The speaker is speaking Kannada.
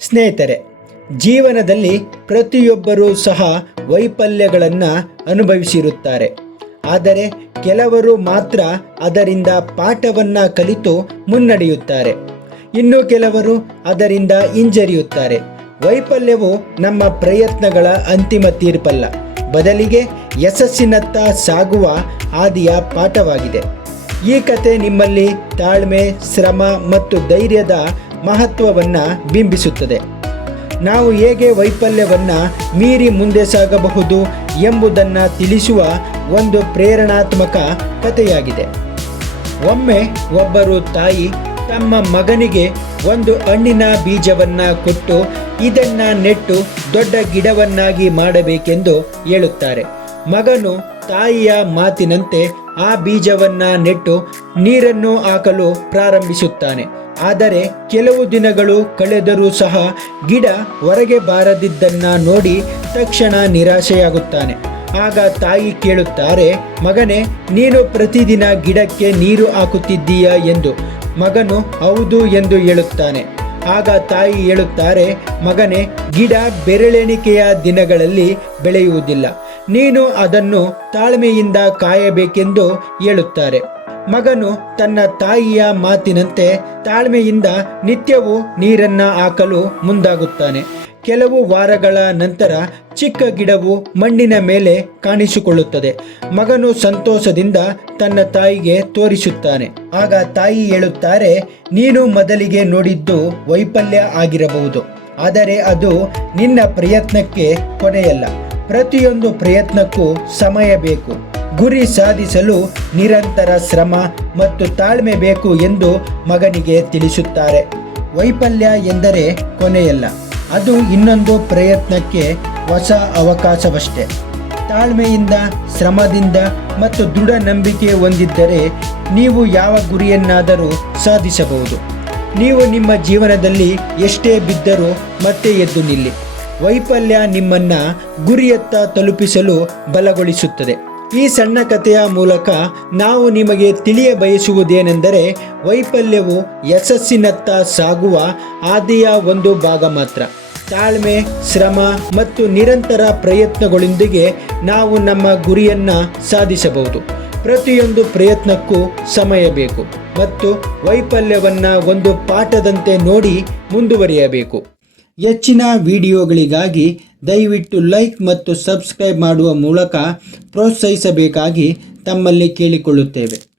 ಸ್ನೇಹಿತರೆ, ಜೀವನದಲ್ಲಿ ಪ್ರತಿಯೊಬ್ಬರೂ ಸಹ ವೈಫಲ್ಯಗಳನ್ನು ಅನುಭವಿಸಿರುತ್ತಾರೆ. ಆದರೆ ಕೆಲವರು ಮಾತ್ರ ಅದರಿಂದ ಪಾಠವನ್ನು ಕಲಿತು ಮುನ್ನಡೆಯುತ್ತಾರೆ. ಇನ್ನು ಕೆಲವರು ಅದರಿಂದ ಹಿಂಜರಿಯುತ್ತಾರೆ. ವೈಫಲ್ಯವು ನಮ್ಮ ಪ್ರಯತ್ನಗಳ ಅಂತಿಮ ತೀರ್ಪಲ್ಲ. ಬದಲಿಗೆ ಯಶಸ್ಸಿನತ್ತ ಸಾಗುವ ಆದಿಯ ಪಾಠವಾಗಿದೆ. ಈ ಕತೆ ನಿಮ್ಮಲ್ಲಿ ತಾಳ್ಮೆ, ಶ್ರಮ ಮತ್ತು ಧೈರ್ಯದ ಮಹತ್ವವನ್ನು ಬಿಂಬಿಸುತ್ತದೆ. ನಾವು ಹೇಗೆ ವೈಫಲ್ಯವನ್ನು ಮೀರಿ ಮುಂದೆ ಸಾಗಬಹುದು ಎಂಬುದನ್ನು ತಿಳಿಸುವ ಒಂದು ಪ್ರೇರಣಾತ್ಮಕ ಕಥೆಯಾಗಿದೆ. ಒಮ್ಮೆ ಒಬ್ಬರು ತಾಯಿ ತಮ್ಮ ಮಗನಿಗೆ ಒಂದು ಹಣ್ಣಿನ ಬೀಜವನ್ನು ಕೊಟ್ಟು ಇದನ್ನು ನೆಟ್ಟು ದೊಡ್ಡ ಗಿಡವನ್ನಾಗಿ ಮಾಡಬೇಕೆಂದು ಹೇಳುತ್ತಾರೆ. ಮಗನು ತಾಯಿಯ ಮಾತಿನಂತೆ ಆ ಬೀಜವನ್ನ ನೆಟ್ಟು ನೀರನ್ನು ಹಾಕಲು ಪ್ರಾರಂಭಿಸುತ್ತಾನೆ. ಆದರೆ ಕೆಲವು ದಿನಗಳು ಕಳೆದರೂ ಸಹ ಗಿಡ ಹೊರಗೆ ಬಾರದಿದ್ದನ್ನ ನೋಡಿ ತಕ್ಷಣ ನಿರಾಶೆಯಾಗುತ್ತಾನೆ. ಆಗ ತಾಯಿ ಕೇಳುತ್ತಾರೆ, ಮಗನೇ, ನೀನು ಪ್ರತಿದಿನ ಗಿಡಕ್ಕೆ ನೀರು ಹಾಕುತ್ತಿದ್ದೀಯ? ಎಂದು. ಮಗನು, ಹೌದು ಎಂದು ಹೇಳುತ್ತಾನೆ. ಆಗ ತಾಯಿ ಹೇಳುತ್ತಾರೆ, ಮಗನೇ, ಗಿಡ ಬೆರಳೆಣಿಕೆಯ ದಿನಗಳಲ್ಲಿ ಬೆಳೆಯುವುದಿಲ್ಲ. ನೀನು ಅದನ್ನು ತಾಳ್ಮೆಯಿಂದ ಕಾಯಬೇಕೆಂದು ಹೇಳುತ್ತಾರೆ. ಮಗನು ತನ್ನ ತಾಯಿಯ ಮಾತಿನಂತೆ ತಾಳ್ಮೆಯಿಂದ ನಿತ್ಯವೂ ನೀರನ್ನ ಹಾಕಲು ಮುಂದಾಗುತ್ತಾನೆ. ಕೆಲವು ವಾರಗಳ ನಂತರ ಚಿಕ್ಕ ಗಿಡವು ಮಣ್ಣಿನ ಮೇಲೆ ಕಾಣಿಸಿಕೊಳ್ಳುತ್ತದೆ. ಮಗನು ಸಂತೋಷದಿಂದ ತನ್ನ ತಾಯಿಗೆ ತೋರಿಸುತ್ತಾನೆ. ಆಗ ತಾಯಿ ಹೇಳುತ್ತಾರೆ, ನೀನು ಮೊದಲಿಗೆ ನೋಡಿದ್ದು ವೈಫಲ್ಯ ಆಗಿರಬಹುದು. ಆದರೆ ಅದು ನಿನ್ನ ಪ್ರಯತ್ನಕ್ಕೆ ಕೊನೆಯಲ್ಲ. ಪ್ರತಿಯೊಂದು ಪ್ರಯತ್ನಕ್ಕೂ ಸಮಯ ಬೇಕು. ಗುರಿ ಸಾಧಿಸಲು ನಿರಂತರ ಶ್ರಮ ಮತ್ತು ತಾಳ್ಮೆ ಬೇಕು ಎಂದು ಮಗನಿಗೆ ತಿಳಿಸುತ್ತಾರೆ. ವೈಫಲ್ಯ ಎಂದರೆ ಕೊನೆಯಲ್ಲ. ಅದು ಇನ್ನೊಂದು ಪ್ರಯತ್ನಕ್ಕೆ ಹೊಸ ಅವಕಾಶವಷ್ಟೇ. ತಾಳ್ಮೆಯಿಂದ, ಶ್ರಮದಿಂದ ಮತ್ತು ದೃಢ ನಂಬಿಕೆ ಹೊಂದಿದ್ದರೆ ನೀವು ಯಾವ ಗುರಿಯನ್ನಾದರೂ ಸಾಧಿಸಬಹುದು. ನೀವು ನಿಮ್ಮ ಜೀವನದಲ್ಲಿ ಎಷ್ಟೇ ಬಿದ್ದರೂ ಮತ್ತೆ ಎದ್ದು ನಿಲ್ಲಿ. ವೈಫಲ್ಯ ನಿಮ್ಮನ್ನ ಗುರಿಯತ್ತ ತಲುಪಿಸಲು ಬಲಗೊಳಿಸುತ್ತದೆ. ಈ ಸಣ್ಣ ಕಥೆಯ ಮೂಲಕ ನಾವು ನಿಮಗೆ ತಿಳಿಯ ಬಯಸುವುದೇನೆಂದರೆ ವೈಫಲ್ಯವು ಯಶಸ್ಸಿನತ್ತ ಸಾಗುವ ಆದಿಯ ಒಂದು ಭಾಗ ಮಾತ್ರ. ತಾಳ್ಮೆ, ಶ್ರಮ ಮತ್ತು ನಿರಂತರ ಪ್ರಯತ್ನಗಳೊಂದಿಗೆ ನಾವು ನಮ್ಮ ಗುರಿಯನ್ನು ಸಾಧಿಸಬಹುದು. ಪ್ರತಿಯೊಂದು ಪ್ರಯತ್ನಕ್ಕೂ ಸಮಯ ಬೇಕು ಮತ್ತು ವೈಫಲ್ಯವನ್ನು ಒಂದು ಪಾಠದಂತೆ ನೋಡಿ ಮುಂದುವರಿಯಬೇಕು. ಹೆಚ್ಚಿನ ವಿಡಿಯೋಗಳಿಗಾಗಿ ದಯವಿಟ್ಟು ಲೈಕ್ ಮತ್ತು ಸಬ್ಸ್ಕ್ರೈಬ್ ಮಾಡುವ ಮೂಲಕ ಪ್ರೋತ್ಸಾಹಿಸಬೇಕಾಗಿ ತಮ್ಮಲ್ಲಿ ಕೇಳಿಕೊಳ್ಳುತ್ತೇವೆ.